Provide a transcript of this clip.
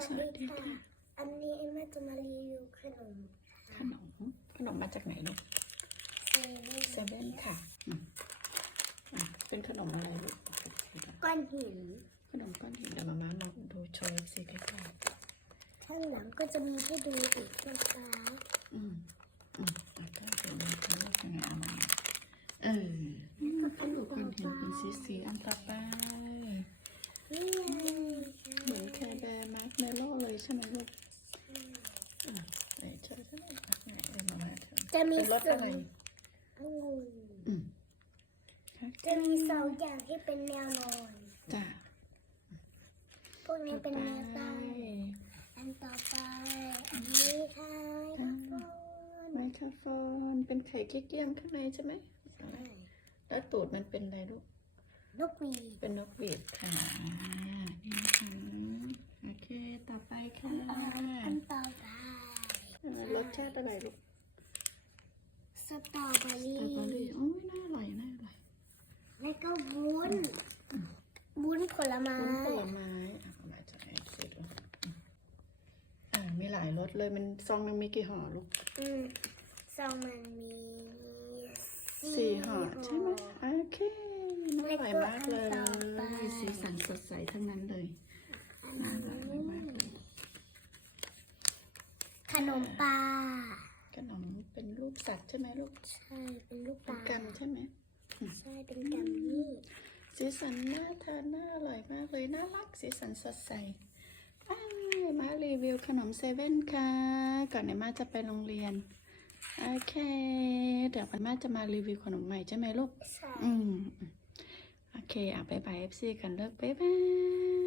วัสดีค่ะ อันนี้เอ็มม่าจะมารีวิวขนมขนมขนมมาจากไหนลูกเซเว่นเซเว่นค่ะอืมอะเป็นขนมอะไรลูกก้อนหิน ขนมก้อนหินเดี๋ยวมาม่าลองดูโชว์สิใกล้ข้างหลังก็จะมีให้ดูอีกนะคะๆอืมอืมอะก็เดี๋ยวมาทำว่ายังไงเอามาเออขนมก้อนหินเป็นสีสีๆอันต่อไปนี่ จะมีเป็นรสส่วอะไรนองุ่นอืมจะมีสองอย่างที่เป็นแนวนอน จ้ะพวกนี้เป็นแนวตั้งไปอันต่อไป อันนี้ค่ะทุกคนไมโครโฟนเป็นไข่เกี้ยมๆข้างในใช่ไหมแล้วตูดมันเป็นอะไรลูก นกหวีดเป็นนกหวีดค่ะนี่นะคะโอเค ต่อไปค่ะอันต่อไปเอ่อรสชาติอะไรลูก สตรอเบอสรี่ตรอเบอรี่โอ้ยน่าอร่อยน่าอร่อยแล้วก็วุ้น วุ้นผลไม้วุ้นผลไม้อะเอามาจากไหนสิลูกอืมอ่ามีหลายรสเลยมันซองหนึงมีกี่ห่อลูกอืมซองมันมีสี่ห่อใช่ไหมโอเคน่าอร่อยมากเลยแล้วก็อันต่อไปสีสันสดใสทั้งนั้นเลยอันน่านี้อร่อยมากเลย ขนมปลา ขนมเป็นรูปสัตว์ใช่ไหมลูกใช่เป็นลูกปเป็นลากัมใช่ไหมใช่เป็นกัมมี่สีสันน่าทานน่าอร่อยมากเลยน่ารักสีสันสดใสอ้าวมารีวิวขนมเซเว่นค่ะ ก่อนในมาจะไปโรงเรียนโอเค เดี๋ยววันมาจะมารีวิวขนมใหม่ใช่ไหมลูก ใช่อืมโอเค อะบายบายเอฟซีกันเลิกบายบาย